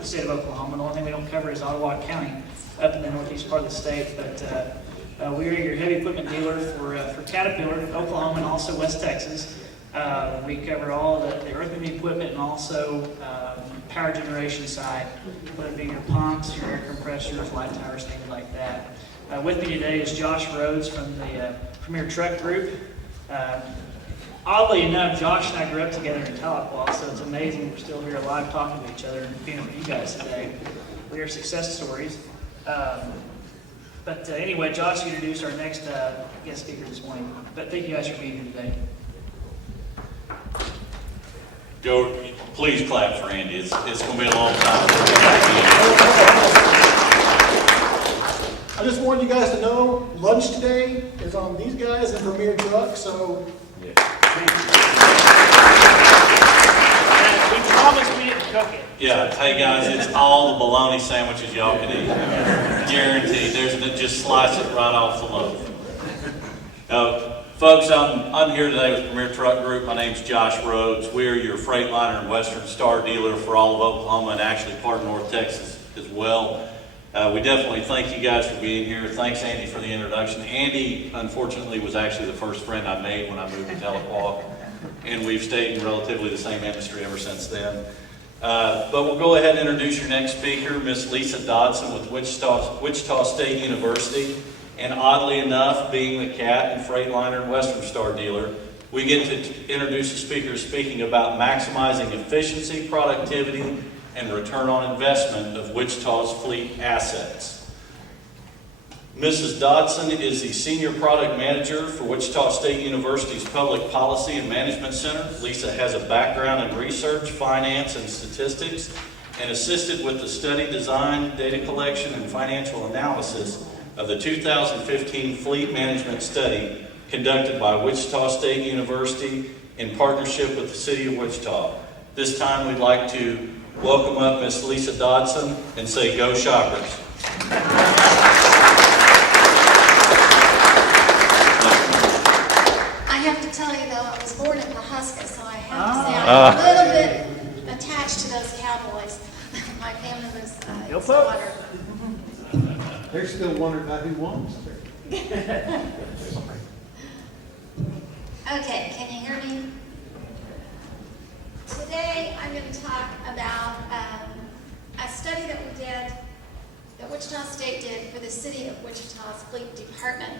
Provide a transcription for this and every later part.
the state of Oklahoma. The only thing we don't cover is Ottawa County up in the northeast part of the state. But we are your heavy equipment dealer for Caterpillar, Oklahoma, and also West Texas. We cover all the earth moving equipment and also power generation side, whether it be your pumps, your air compressors, light towers, things like that. With me today is Josh Rhodes from the Premier Truck Group. Oddly enough, Josh and I grew up together in Tahlequah, so it's amazing we're still here alive talking to each other and being with you guys today. We are success stories. Anyway, Josh will introduce our next guest speaker this morning. But thank you guys for being here today. Joe, please clap for Andy. It's going to be a long time. I just wanted you guys to know, lunch today is on these guys in Premier Truck, so... Yeah. We promised we didn't cook it. Yeah, hey guys, it's all the bologna sandwiches y'all can eat. Guaranteed. Just slice it right off the loaf. Folks, I'm here today with Premier Truck Group. My name's Josh Rhodes. We're your Freightliner and Western Star dealer for all of Oklahoma and actually part of North Texas as well. We definitely thank you guys for being here. Thanks, Andy, for the introduction. Andy, unfortunately, was actually the first friend I made when I moved to Tahlequah, and we've stayed in relatively the same industry ever since then. But we'll go ahead and introduce your next speaker, Miss Lisa Dodson with Wichita State University. And oddly enough, being the CAT and Freightliner and Western Star dealer, we get to introduce a speaker speaking about maximizing efficiency, productivity, and return on investment of Wichita's fleet assets. Mrs. Dodson is the Senior Product Manager for Wichita State University's Public Policy and Management Center. Lisa has a background in research, finance, and statistics, and assisted with the study, design, data collection, and financial analysis of the 2015 Fleet Management Study conducted by Wichita State University in partnership with the City of Wichita. This time we'd like to welcome up Miss Lisa Dodson and say, "Go Shoppers." I have to tell you though, I was born in Pawhuska, so I have to say I'm a little bit attached to those Cowboys. My family was in Stillwater. They're still wondering about who won. Okay, can you hear me? Today I'm going to talk about a study that we did, that Wichita State did for the City of Wichita's Fleet Department.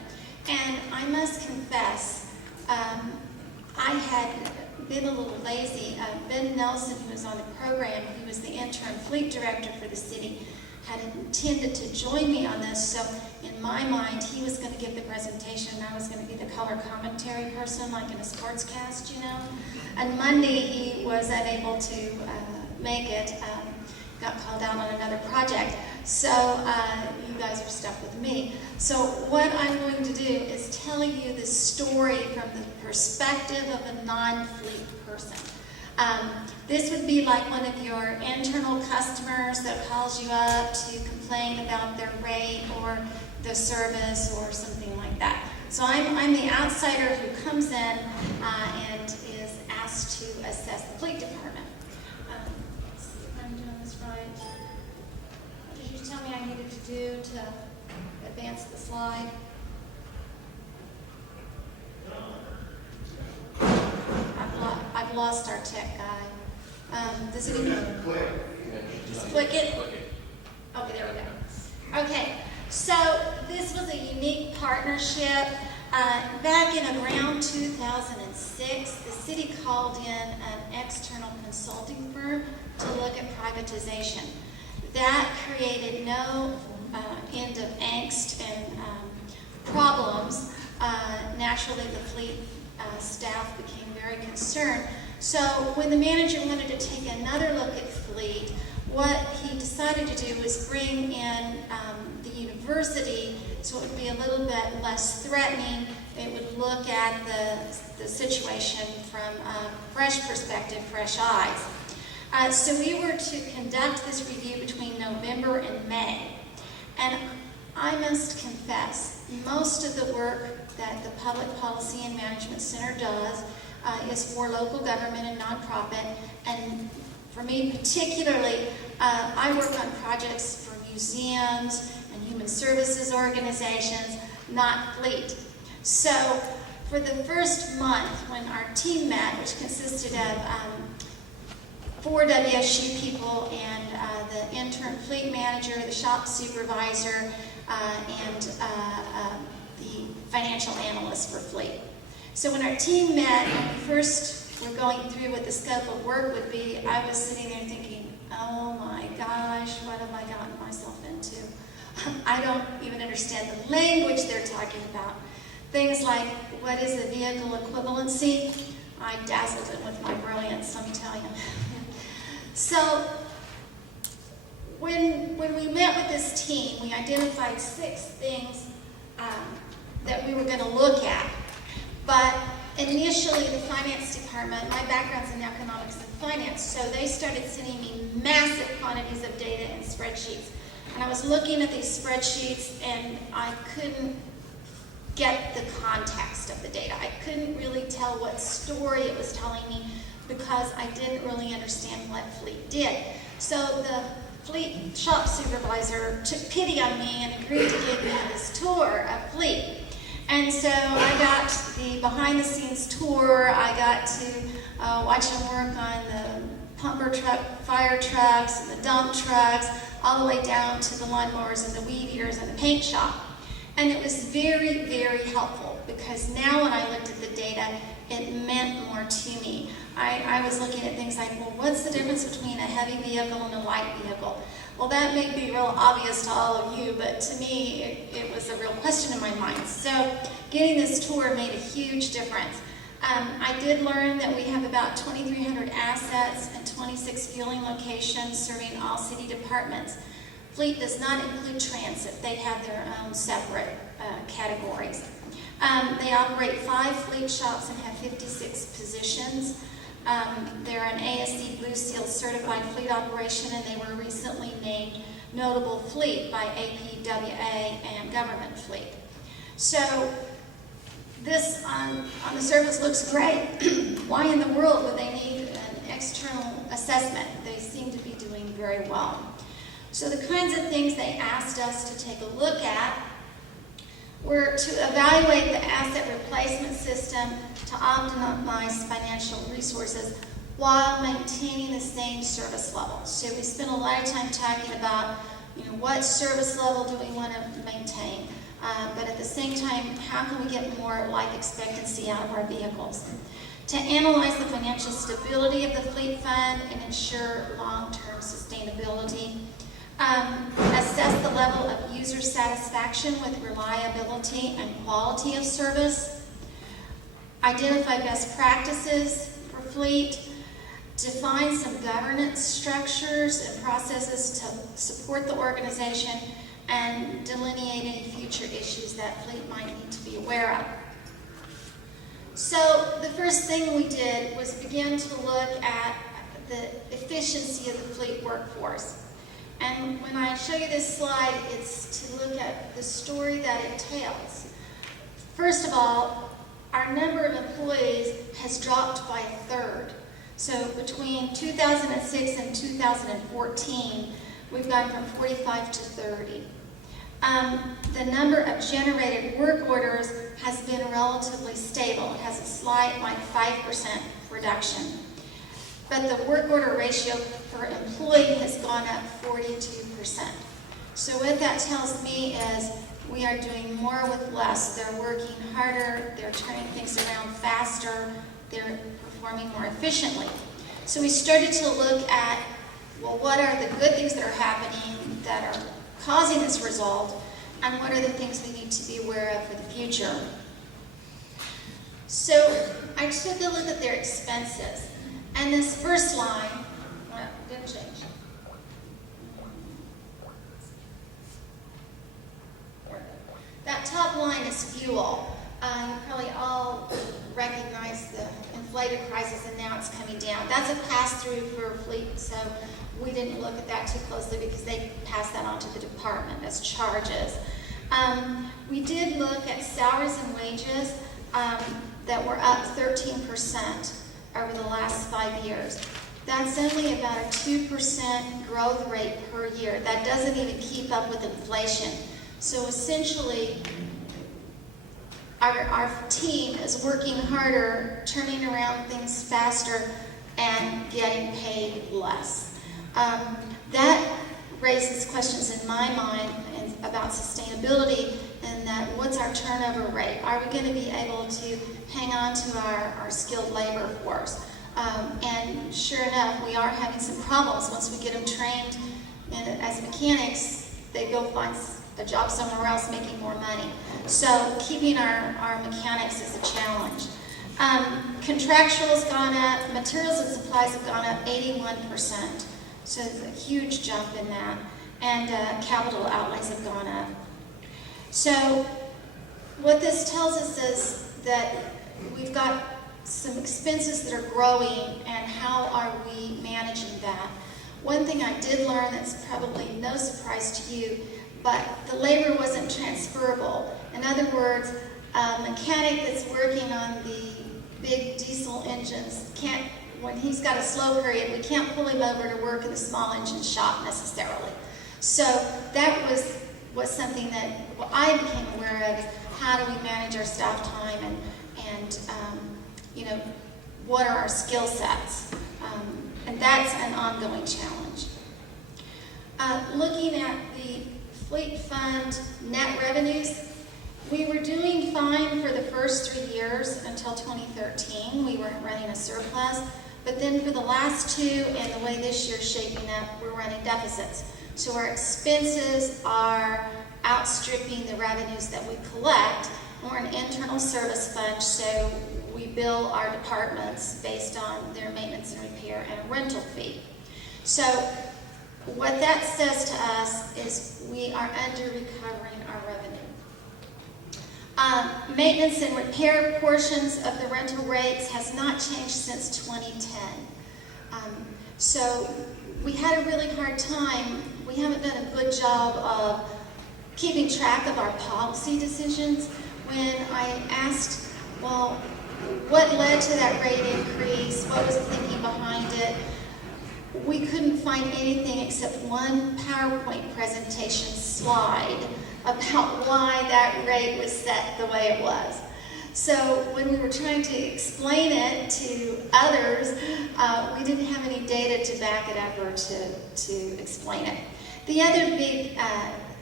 And I must confess, I had been a little lazy. Ben Nelson, who was on the program, who was the interim fleet director for the city, had intended to join me on this, so in my mind, he was going to give the presentation, and I was going to be the color commentary person, like in a sportscast, you know. And Monday, he was unable to make it, got called out on another project, so you guys are stuck with me. So what I'm going to do is tell you the story from the perspective of a non-fleet person. This would be like one of your internal customers that calls you up to complain about their rate or the service or something like that. So I'm the outsider who comes in and is asked to assess the fleet department. Let's see if I'm doing this right. What did you tell me I needed to do to advance the slide? I've lost our tech guy. Does it even just click it? Okay, there we go. Okay, so this was a unique partnership. Back in around 2006, the city called in an external consulting firm to look at privatization. That created no end of angst and problems. Naturally, the fleet staff became very concerned. So when the manager wanted to take another look at fleet, what he decided to do was bring in the university so it would be a little bit less threatening. It would look at the situation from a fresh perspective, fresh eyes. So we were to conduct this review between November and May. And I must confess, most of the work that the Public Policy and Management Center does is for local government and nonprofit. And for me particularly, I work on projects for museums and human services organizations, not fleet. So for the first month when our team met, which consisted of 4 WSU people and the intern fleet manager, the shop supervisor, and the financial analyst for fleet. So when our team met and we first were going through what the scope of work would be, I was sitting there thinking, oh my gosh, what have I gotten myself into? I don't even understand the language they're talking about. Things like, what is a vehicle equivalency? I dazzled it with my brilliance, let me tell you. So, when we met with this team, we identified 6 things that we were going to look at. But initially, the finance department, my background's in economics and finance, so they started sending me massive quantities of data and spreadsheets. And I was looking at these spreadsheets, and I couldn't get the context of the data. I couldn't really tell what story it was telling me because I didn't really understand what fleet did. So the fleet shop supervisor took pity on me and agreed to give me this tour of fleet. And so I got the behind-the-scenes tour. I got to watch him work on the pumper truck, fire trucks, and the dump trucks, all the way down to the lawnmowers and the weed eaters and the paint shop. And it was very, very helpful because now when I looked at the data, it meant more to me. I was looking at things like, well, what's the difference between a heavy vehicle and a light vehicle? Well, that may be real obvious to all of you, but to me, it was a real question in my mind. So getting this tour made a huge difference. I did learn that we have about 2,300 assets and 26 fueling locations serving all city departments. Fleet does not include transit. They have their own separate categories. They operate 5 fleet shops and have 56 positions. They're an ASC Blue Seal certified fleet operation, and they were recently named Notable Fleet by APWA and Government Fleet. So this on the surface looks great. Why in the world would they need an external assessment? They seem to be doing very well. So the kinds of things they asked us to take a look at were to evaluate the asset replacement system to optimize financial resources while maintaining the same service level. So we spent a lot of time talking about, what service level do we want to maintain? But at the same time, how can we get more life expectancy out of our vehicles? To analyze the financial stability of the fleet fund and ensure long-term sustainability. Assess the level of user satisfaction with reliability and quality of service. Identify best practices for fleet. Define some governance structures and processes to support the organization, and delineate any future issues that fleet might need to be aware of. So the first thing we did was begin to look at the efficiency of the fleet workforce. And when I show you this slide, it's to look at the story that it tells. First of all, our number of employees has dropped by 1/3. So between 2006 and 2014, we've gone from 45 to 30. The number of generated work orders has been relatively stable. It has a slight, 5% reduction. But the work order ratio per employee has gone up 42%. So what that tells me is we are doing more with less. They're working harder, they're turning things around faster, they're performing more efficiently. So we started to look at, well, what are the good things that are happening that are causing this result, and what are the things we need to be aware of for the future. So I took a look at their expenses. And this first line, well, didn't change. That top line is fuel. You probably all recognize the inflated prices, and now it's coming down. That's a pass-through for fleet, so we didn't look at that too closely because they pass that on to the department as charges. We did look at salaries and wages that were up 13% over the last 5 years. That's only about a 2% growth rate per year. That doesn't even keep up with inflation. So essentially, our team is working harder, turning around things faster, and getting paid less. That raises questions in my mind about sustainability, and that what's our turnover rate? Are we going to be able to hang on to our skilled labor force? And sure enough, we are having some problems. Once we get them trained as mechanics, they go find a job somewhere else making more money. So keeping our mechanics is a challenge. Contractual's gone up, materials and supplies have gone up 81%. So it's a huge jump in that. And capital outlays have gone up. So what this tells us is that we've got some expenses that are growing, and how are we managing that? One thing I did learn that's probably no surprise to you, but the labor wasn't transferable. In other words, a mechanic that's working on the big diesel engines can't, when he's got a slow period, we can't pull him over to work in the small engine shop necessarily. So that was something that I became aware of. How do we manage our staff time, and you know, what are our skill sets? And that's an ongoing challenge. Looking at the fleet fund net revenues, we were doing fine for the first 3 years until 2013. We were running a surplus, but then for the last 2 and the way this year's shaping up, we're running deficits. So our expenses are outstripping the revenues that we collect. We're an internal service fund, so we bill our departments based on their maintenance and repair and a rental fee. So what that says to us is we are under-recovering our revenue. Maintenance and repair portions of the rental rates has not changed since 2010. So we had a really hard time. We haven't done a good job of keeping track of our policy decisions. When I asked, well, what led to that rate increase? What was the thinking behind it? We couldn't find anything except one PowerPoint presentation slide about why that rate was set the way it was. So when we were trying to explain it to others, we didn't have any data to back it up or to explain it. The other big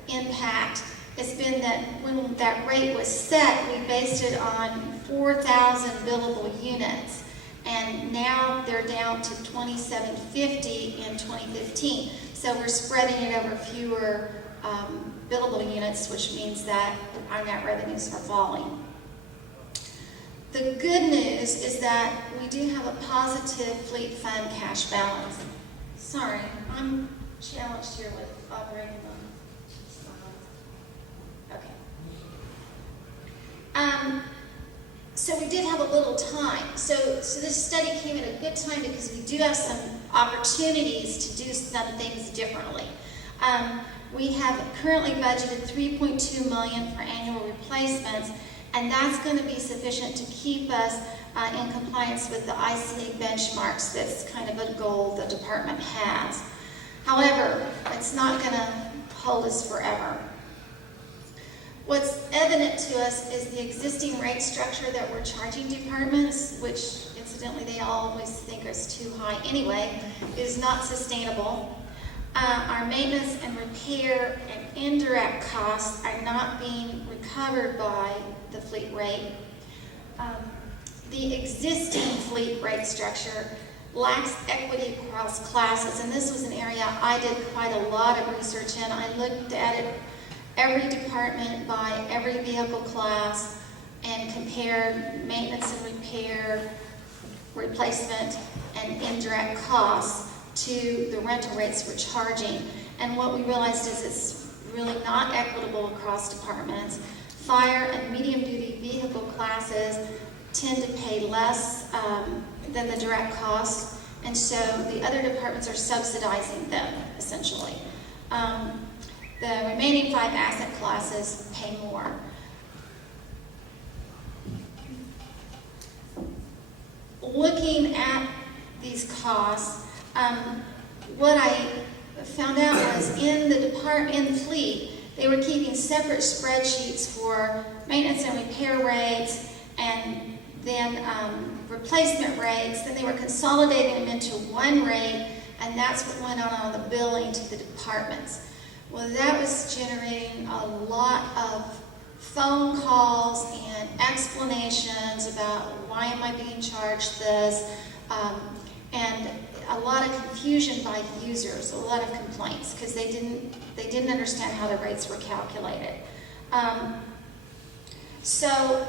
impact has been that when that rate was set, we based it on 4,000 billable units, and now they're down to 2,750 in 2015. So we're spreading it over fewer billable units, which means that our net revenues are falling. The good news is that we do have a positive fleet fund cash balance. Sorry, I'm challenged here with operating on slides. Okay. So we did have a little time. So this study came at a good time because we do have some opportunities to do some things differently. We have currently budgeted $3.2 million for annual replacements, and that's going to be sufficient to keep us in compliance with the ICA benchmarks. That's kind of a goal the department has. However, it's not going to hold us forever. What's evident to us is the existing rate structure that we're charging departments, which incidentally they always think is too high anyway, is not sustainable. Our maintenance and repair and indirect costs are not being recovered by the fleet rate. The existing fleet rate structure lacks equity across classes, and this was an area I did quite a lot of research in. I looked at it, every department by every vehicle class, and compared maintenance and repair, replacement, and indirect costs to the rental rates we're charging. And what we realized is it's really not equitable across departments. Fire and medium-duty vehicle classes tend to pay less than the direct costs, and so the other departments are subsidizing them, essentially. The remaining 5 asset classes pay more. Looking at these costs, What I found out was in the fleet, they were keeping separate spreadsheets for maintenance and repair rates and then replacement rates. Then they were consolidating them into one rate, and that's what went on the billing to the departments. Well, that was generating a lot of phone calls and explanations about why am I being charged this, and a lot of confusion by users, a lot of complaints because they didn't understand how the rates were calculated. So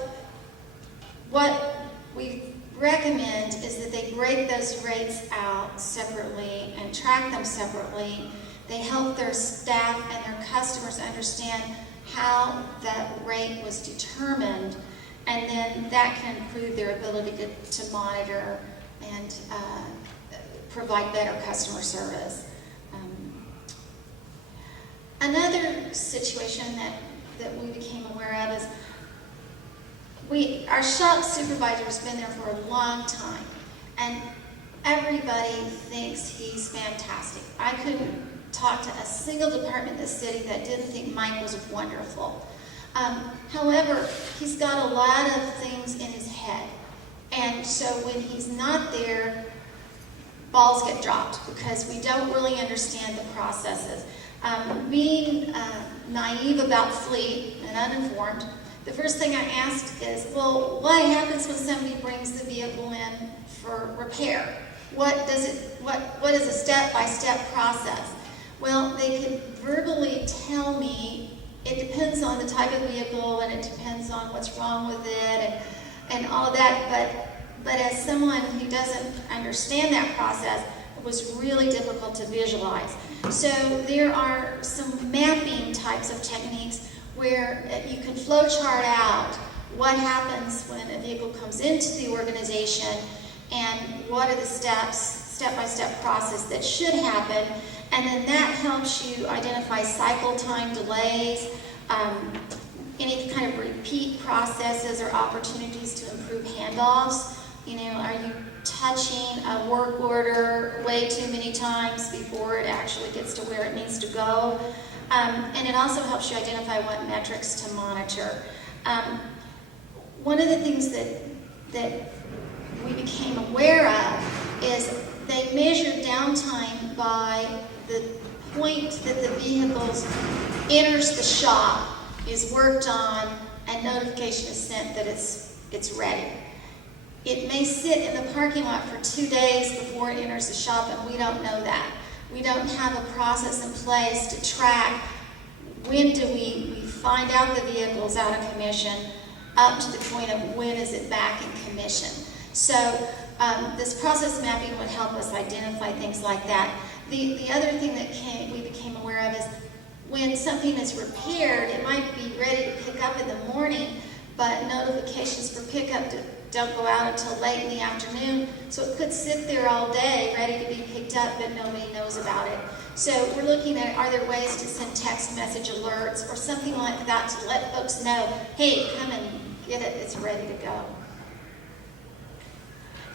what we recommend is that they break those rates out separately and track them separately. They help their staff and their customers understand how that rate was determined, and then that can improve their ability to monitor and provide better customer service. Another situation that we became aware of is our shop supervisor has been there for a long time, and everybody thinks he's fantastic. I couldn't talk to a single department in the city that didn't think Mike was wonderful. However, he's got a lot of things in his head, and so when he's not there, balls get dropped because we don't really understand the processes. Being naive about fleet and uninformed, the first thing I asked is, well, what happens when somebody brings the vehicle in for repair? What is a step-by-step process? Well, they could verbally tell me it depends on the type of vehicle and it depends on what's wrong with it and all of that, but as someone who doesn't understand that process, it was really difficult to visualize. So there are some mapping types of techniques where you can flow chart out what happens when a vehicle comes into the organization and what are the steps, step-by-step process that should happen, and then that helps you identify cycle time delays, any kind of repeat processes or opportunities to improve handoffs. You know, are you touching a work order way too many times before it actually gets to where it needs to go? And it also helps you identify what metrics to monitor. One of the things that we became aware of is they measured downtime by the point that the vehicle enters the shop, is worked on, and notification is sent that it's ready. It may sit in the parking lot for 2 days before it enters the shop, and we don't know that. We don't have a process in place to track when do we find out the vehicle's out of commission up to the point of when is it back in commission. So this process mapping would help us identify things like that. The other thing that we became aware of is when something is repaired, it might be ready to pick up in the morning, but notifications for pickup don't go out until late in the afternoon, so it could sit there all day ready to be picked up, but nobody knows about it. So we're looking at, are there ways to send text message alerts or something like that to let folks know, hey, come and get it, it's ready to go.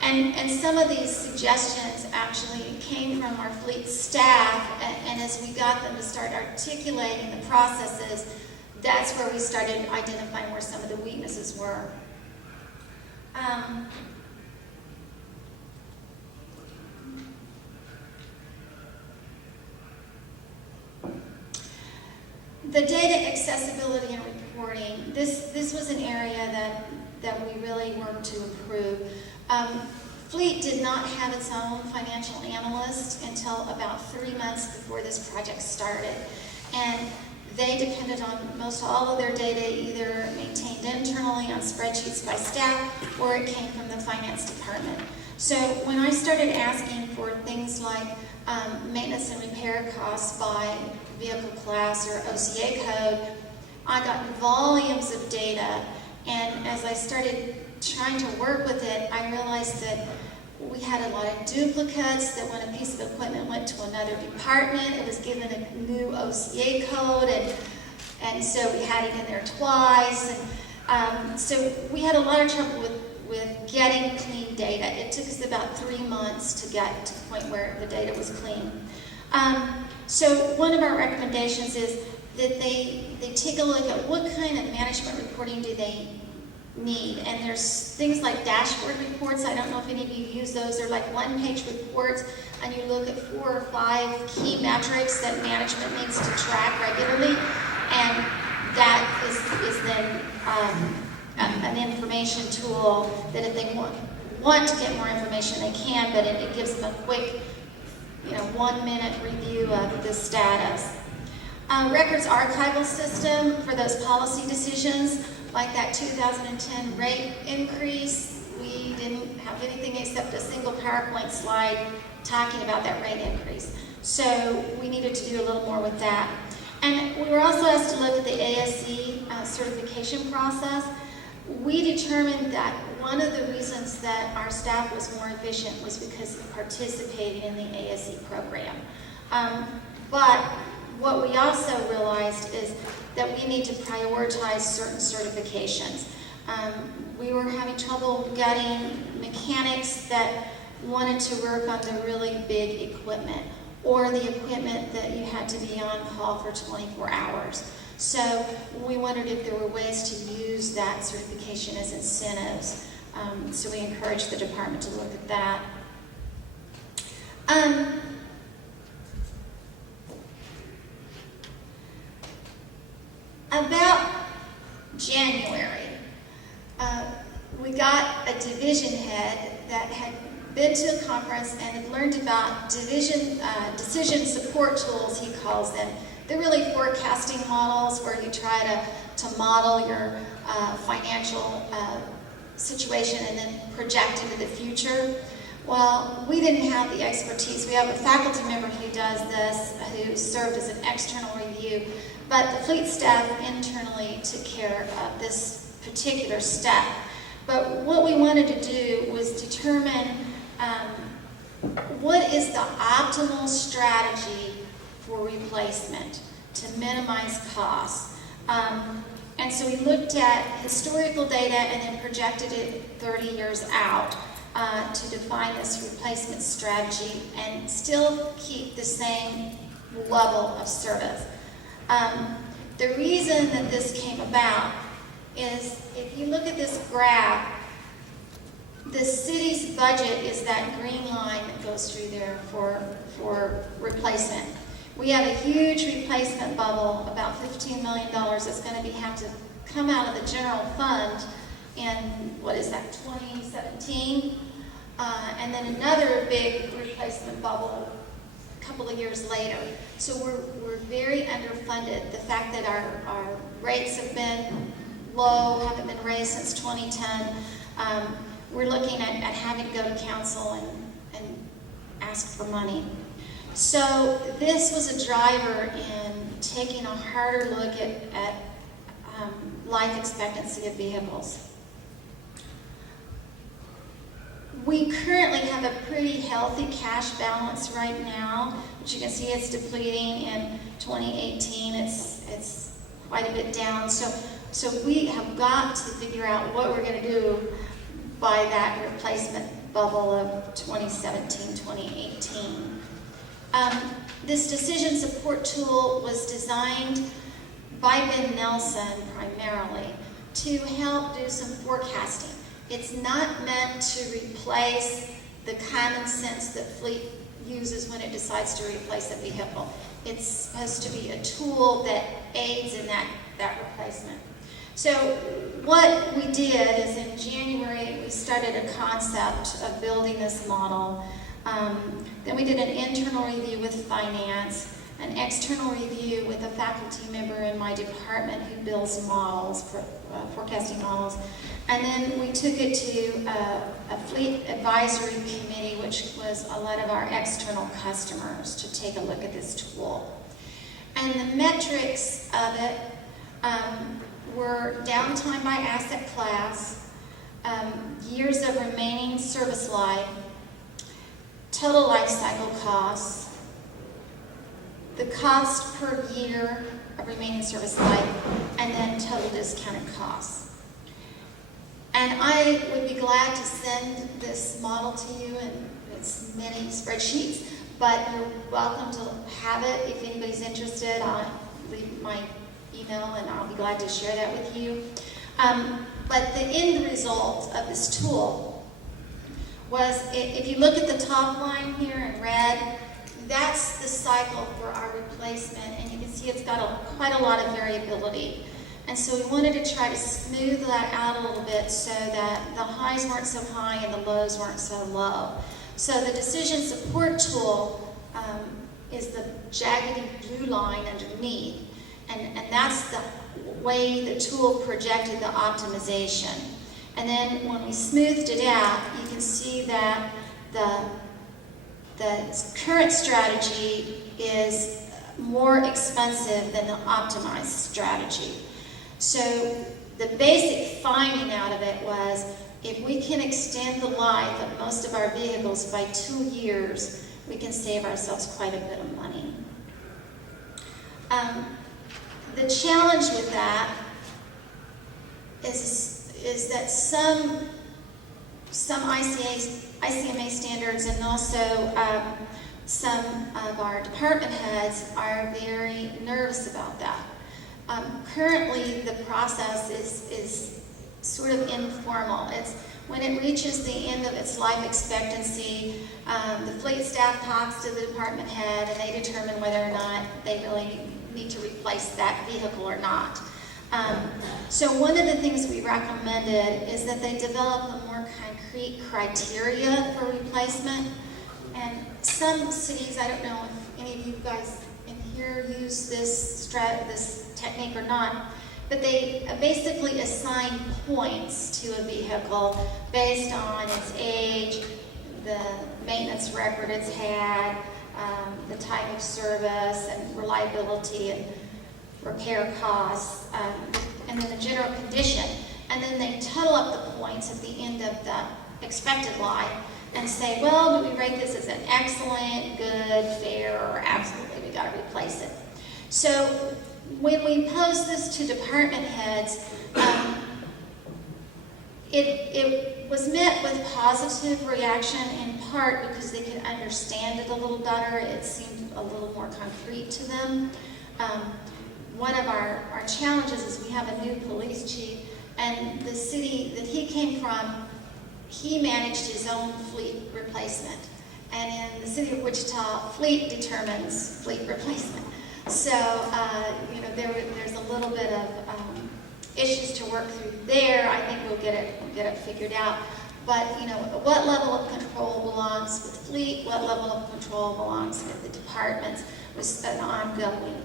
And some of these suggestions actually came from our fleet staff, and as we got them to start articulating the processes, that's where we started identifying where some of the weaknesses were. The data accessibility and reporting, this was an area that we really worked to improve. Fleet did not have its own financial analyst until about 3 months before this project started. And they depended on most all of their data either maintained internally on spreadsheets by staff or it came from the finance department. So when I started asking for things like maintenance and repair costs by vehicle class or OCA code, I got volumes of data, and as I started trying to work with it, I realized that we had a lot of duplicates, that when a piece of equipment went to another department, it was given a new OCA code, and so we had it in there twice. And so we had a lot of trouble with getting clean data. It took us about 3 months to get to the point where the data was clean. So one of our recommendations is that they take a look at what kind of management reporting do they need. And there's things like dashboard reports. I don't know if any of you use those. They're like one-page reports, and you look at 4 or 5 key metrics that management needs to track regularly. And that is then an information tool that if they want to get more information, they can, but it gives them a quick 1-minute review of the status. Records archival system for those policy decisions, like that 2010 rate increase. We didn't have anything except a single PowerPoint slide talking about that rate increase. So we needed to do a little more with that. And we were also asked to look at the ASE certification process. We determined that one of the reasons that our staff was more efficient was because of participating in the ASE program. But what we also realized is that we need to prioritize certain certifications. We were having trouble getting mechanics that wanted to work on the really big equipment, or the equipment that you had to be on call for 24 hours. So we wondered if there were ways to use that certification as incentives. So we encouraged the department to look at that. About January, we got a division head that had been to a conference and had learned about decision support tools, he calls them. They're really forecasting models where you try to model your financial situation and then project into the future. Well, we didn't have the expertise. We have a faculty member who does this, who served as an external review, but the fleet staff internally took care of this particular step. But what we wanted to do was determine what is the optimal strategy for replacement to minimize costs. And so we looked at historical data and then projected it 30 years out to define this replacement strategy and still keep the same level of service. The reason that this came about is if you look at this graph, the city's budget is that green line that goes through there for replacement. We have a huge replacement bubble, about $15 million, that's going to have to come out of the general fund in, 2017? And then another big replacement bubble a couple of years later. So we're very underfunded. The fact that our rates have been low, haven't been raised since 2010, we're looking at having to go to council and ask for money. So this was a driver in taking a harder look at life expectancy of vehicles. We currently have a pretty healthy cash balance right now, but you can see it's depleting in 2018. It's quite a bit down. So we have got to figure out what we're going to do by that replacement bubble of 2017, 2018. This decision support tool was designed by Ben Nelson primarily to help do some forecasting. It's not meant to replace the common sense that fleet uses when it decides to replace a vehicle. It's supposed to be a tool that aids in that replacement. So what we did is in January, we started a concept of building this model. Then we did an internal review with finance, an external review with a faculty member in my department who builds models, forecasting models. And then we took it to a fleet advisory committee, which was a lot of our external customers, to take a look at this tool. And the metrics of it were downtime by asset class, years of remaining service life, total life cycle costs, the cost per year of remaining service life, and then total discounted costs. And I would be glad to send this model to you in its many spreadsheets, but you're welcome to have it. If anybody's interested, I'll leave my email and I'll be glad to share that with you. But the end result of this tool was, if you look at the top line here in red, that's the cycle for our replacement, and you can see it's got quite a lot of variability. And so we wanted to try to smooth that out a little bit so that the highs weren't so high and the lows weren't so low. So the decision support tool is the jaggedy blue line underneath, and that's the way the tool projected the optimization. And then when we smoothed it out, you can see that the current strategy is more expensive than the optimized strategy. So the basic finding out of it was, if we can extend the life of most of our vehicles by 2 years, we can save ourselves quite a bit of money. The challenge with that is that some ICMA standards and also some of our department heads are very nervous about that. Currently, the process is sort of informal. It's when it reaches the end of its life expectancy, the fleet staff talks to the department head and they determine whether or not they really need to replace that vehicle or not. So one of the things we recommended is that they develop a more concrete criteria for replacement. And some cities, I don't know if any of you guys in here use this technique or not, but they basically assign points to a vehicle based on its age, the maintenance record it's had, the type of service and reliability and repair costs, and then the general condition. And then they total up the points at the end of the expected life and say, well, do we rate this as an excellent, good, fair, or absolutely we got to replace it. So when we posed this to department heads, it was met with positive reaction, in part because they could understand it a little better. It seemed a little more concrete to them. One of our challenges is we have a new police chief, and the city that he came from, he managed his own fleet replacement. And in the city of Wichita, fleet determines fleet replacement. So, there's a little bit of issues to work through there. I think we'll get it figured out. But, what level of control belongs with fleet, what level of control belongs with the departments was an ongoing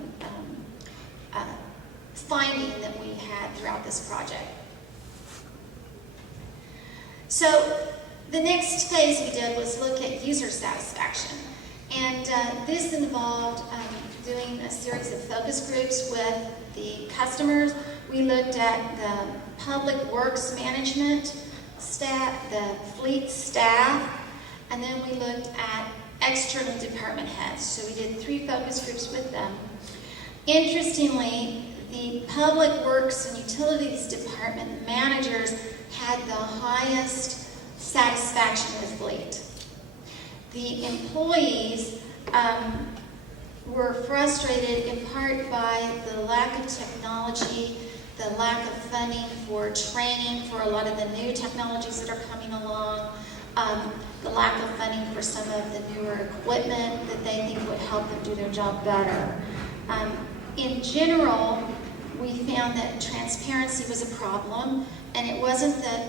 finding that we had throughout this project. So the next phase we did was look at user satisfaction. And this involved doing a series of focus groups with the customers. We looked at the public works management staff, the fleet staff, and then we looked at external department heads. So we did 3 focus groups with them. Interestingly, the public works and utilities department managers had the highest satisfaction with fleet. The employees were frustrated in part by the lack of technology, the lack of funding for training for a lot of the new technologies that are coming along, the lack of funding for some of the newer equipment that they think would help them do their job better. In general, we found that transparency was a problem, and it wasn't that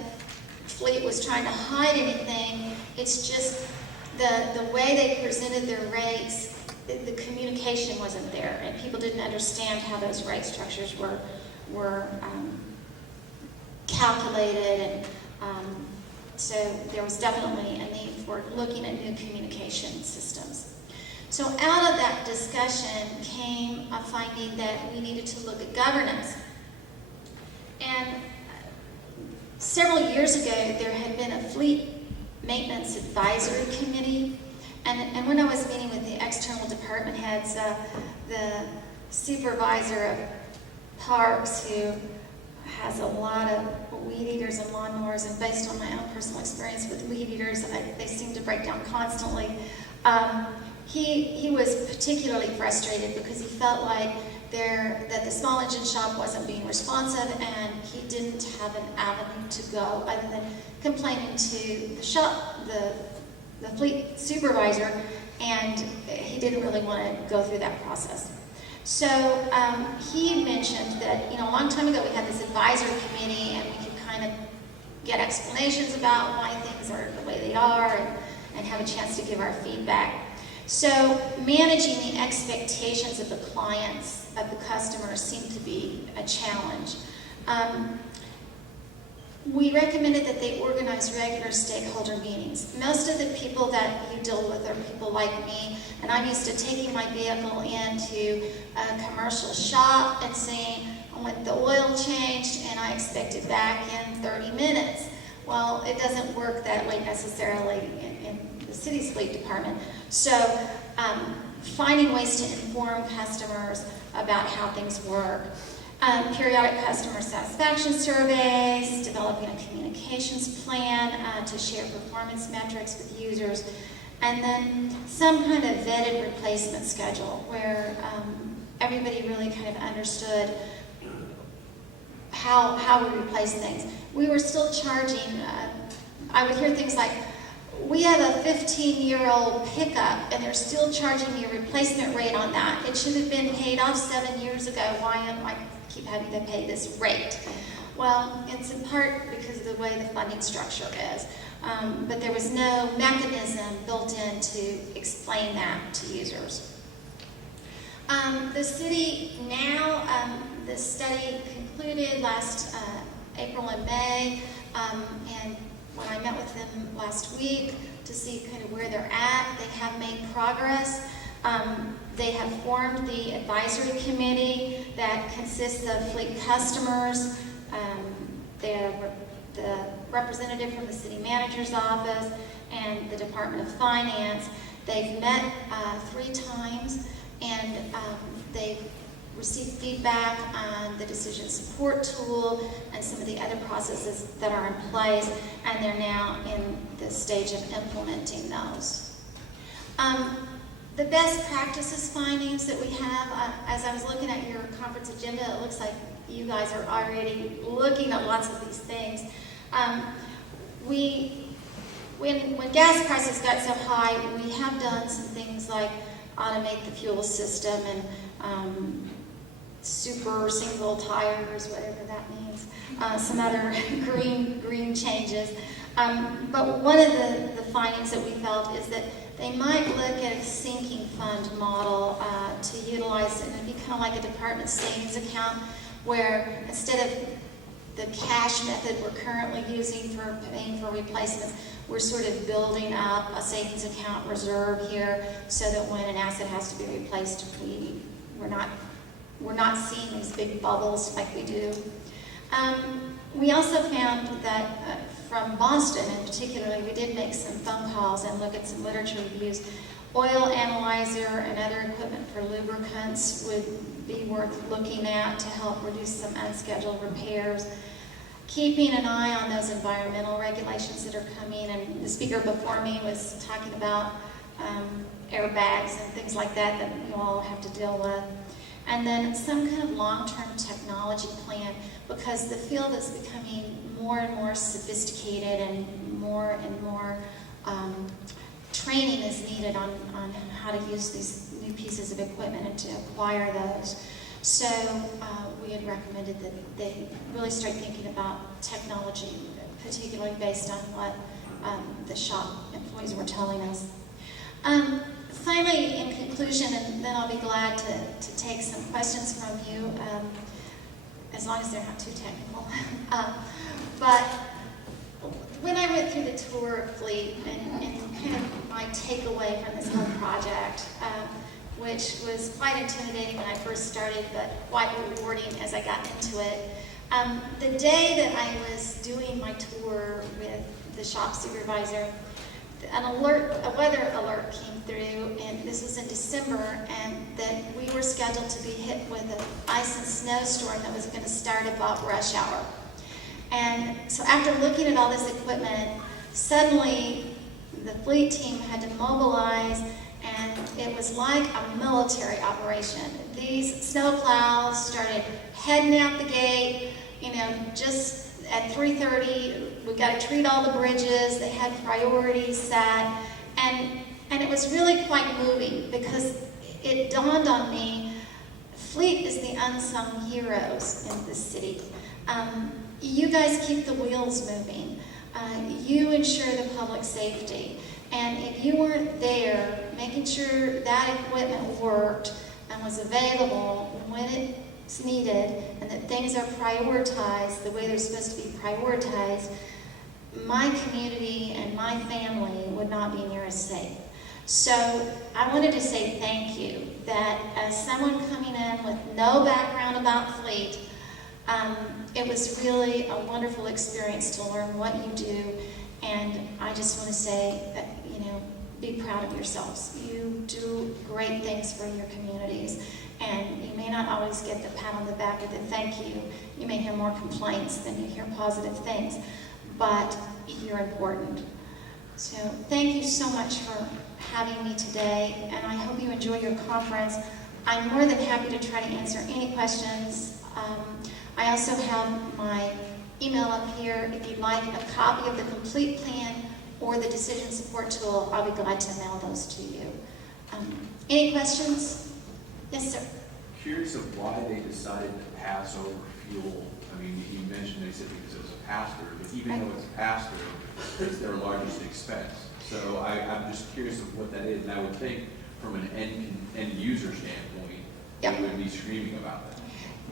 fleet was trying to hide anything, it's just the way they presented their rates, the communication wasn't there, and people didn't understand how those rate structures were calculated, and so there was definitely a need for looking at new communication systems. So out of that discussion came a finding that we needed to look at governance. And several years ago, there had been a fleet maintenance advisory committee. And when I was meeting with the external department heads, the supervisor of parks who has a lot of weed eaters and lawnmowers, and based on my own personal experience with weed eaters, they seem to break down constantly. He was particularly frustrated because he felt like that the small engine shop wasn't being responsive, and he didn't have an avenue to go other than complaining to the shop, the fleet supervisor, and he didn't really want to go through that process. So he mentioned that, a long time ago we had this advisory committee, and we could kind of get explanations about why things are the way they are, and have a chance to give our feedback. So managing the expectations of the clients, of the customers, seemed to be a challenge. We recommended that they organize regular stakeholder meetings. Most of the people that you deal with are people like me, and I'm used to taking my vehicle into a commercial shop and saying, I want the oil changed, and I expect it back in 30 minutes. Well, it doesn't work that way necessarily in the city's fleet department. So finding ways to inform customers about how things work. Periodic customer satisfaction surveys, developing a communications plan to share performance metrics with users, and then some kind of vetted replacement schedule where everybody really kind of understood how we replace things. We were still charging, I would hear things like, we have a 15-year-old pickup and they're still charging me a replacement rate on that. It should have been paid off 7 years ago. Why am I keep having to pay this rate? Well, it's in part because of the way the funding structure is. But there was no mechanism built in to explain that to users. The city now, the study concluded last April and May, and when I met with them last week to see kind of where they're at, they have made progress. They have formed the advisory committee that consists of fleet customers, the representative from the city manager's office, and the Department of Finance. They've met 3 times, and they've received feedback on the decision support tool and some of the other processes that are in place, and they're now in the stage of implementing those. The best practices findings that we have, as I was looking at your conference agenda, it looks like you guys are already looking at lots of these things. When gas prices got so high, we have done some things like automate the fuel system and super single tires, whatever that means, some other green changes. But one of the findings that we felt is that they might look at a sinking fund model to utilize, and it'd be kind of like a department savings account, where instead of the cash method we're currently using for paying for replacements, we're sort of building up a savings account reserve here so that when an asset has to be replaced, we're not seeing these big bubbles like we do. We also found that from Boston in particular, we did make some phone calls and look at some literature reviews. Oil analyzer and other equipment for lubricants would be worth looking at to help reduce some unscheduled repairs. Keeping an eye on those environmental regulations that are coming, and the speaker before me was talking about airbags and things like that you all have to deal with. And then some kind of long-term technology plan, because the field is becoming more and more sophisticated, and more training is needed on how to use these new pieces of equipment and to acquire those. So we had recommended that they really start thinking about technology, particularly based on what the shop employees were telling us. Finally, in conclusion, and then I'll be glad to take some questions from you, as long as they're not too technical. But when I went through the tour of fleet and kind of my takeaway from this whole project, which was quite intimidating when I first started, but quite rewarding as I got into it. The day that I was doing my tour with the shop supervisor, a weather alert came through, and this was in December, and that we were scheduled to be hit with an ice and snowstorm that was going to start about rush hour. And so after looking at all this equipment, suddenly the fleet team had to mobilize, and it was like a military operation. These snow plows started heading out the gate, just at 3:30, we got to treat all the bridges. They had priorities set, and it was really quite moving, because it dawned on me, fleet is the unsung heroes in this city. You guys keep the wheels moving. You ensure the public safety. And if you weren't there, making sure that equipment worked and was available when it's needed, and that things are prioritized the way they're supposed to be prioritized, my community and my family would not be near as safe. So I wanted to say thank you, that as someone coming in with no background about fleet, it was really a wonderful experience to learn what you do, and I just want to say that, be proud of yourselves. You do great things for your communities, and you may not always get the pat on the back or the thank you. You may hear more complaints than you hear positive things, but you're important. So thank you so much for having me today, and I hope you enjoy your conference. I'm more than happy to try to answer any questions. I also have my email up here. If you'd like a copy of the complete plan or the decision support tool, I'll be glad to mail those to you. Any questions? Yes, sir. Curious of why they decided to pass over fuel. I mean, you mentioned they said because it was a pass-through, but even though it's a pass-through, it's their largest expense. So I'm just curious of what that is, and I would think from an end user standpoint, Yep. they would be screaming about that.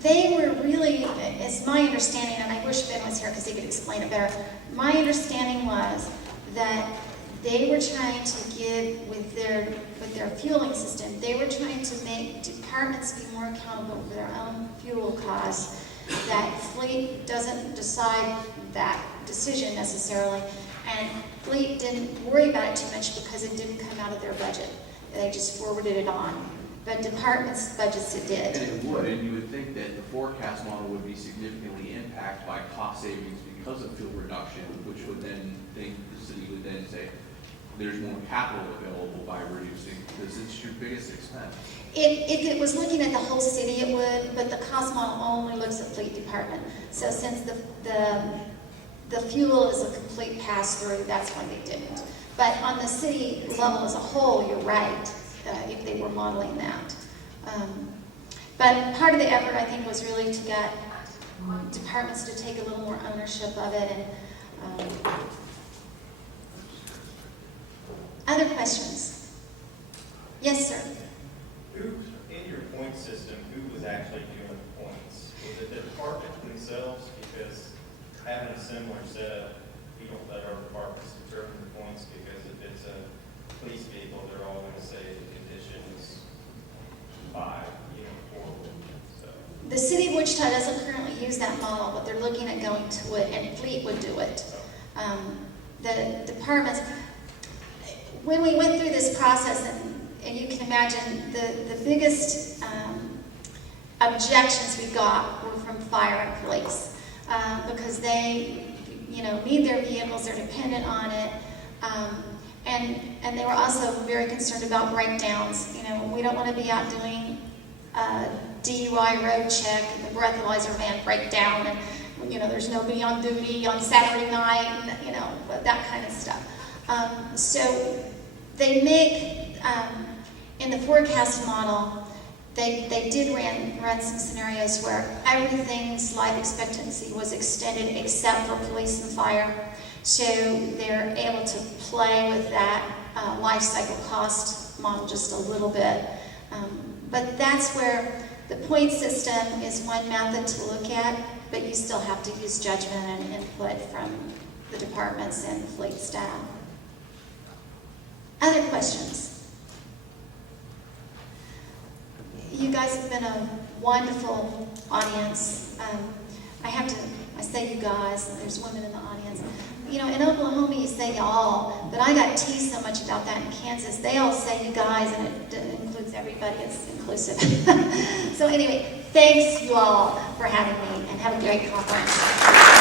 They were really, it's my understanding, and I wish Ben was here because he could explain it better. My understanding was that they were trying to give, with their fueling system, they were trying to make departments be more accountable for their own fuel costs. That fleet doesn't decide that decision necessarily, and fleet didn't worry about it too much because it didn't come out of their budget. They just forwarded it on. But departments' budgets it did. And it would, and you would think that the forecast model would be significantly impacted by cost savings because of fuel reduction, which would then think the city would then say, there's more capital available by reducing, because it's your biggest expense. If it was looking at the whole city, it would, but the cost model only looks at fleet department. So since the fuel is a complete pass-through, that's why they didn't. But on the city level as a whole, you're right, if they were modeling that. But part of the effort, I think, was really to get departments to take a little more ownership of it. And other questions? Yes, sir. Who, in your point system, who was actually doing the points? Was it the department themselves? Because having a similar setup, we don't let our departments determine the points, because if it's a police vehicle, they're all going to say the condition is 5, 4. So. The city of Wichita doesn't currently use that model, but they're looking at going to it, and fleet would do it. The departments, when we went through this process, and you can imagine the biggest objections we got were from fire and police, because they, need their vehicles, they're dependent on it, and they were also very concerned about breakdowns. We don't want to be out doing DUI road check and the breathalyzer van break down, and there's nobody on duty on Saturday night, and that kind of stuff. So they make, in the forecast model, they did run some scenarios where everything's life expectancy was extended except for police and fire. So they're able to play with that life cycle cost model just a little bit. But that's where the point system is one method to look at, but you still have to use judgment and input from the departments and the fleet staff. Other questions? You guys have been a wonderful audience. I say you guys, there's women in the audience. In Oklahoma, you say y'all, but I got teased so much about that in Kansas. They all say you guys, and it includes everybody. It's inclusive. So anyway, thanks you all for having me, and have a great conference.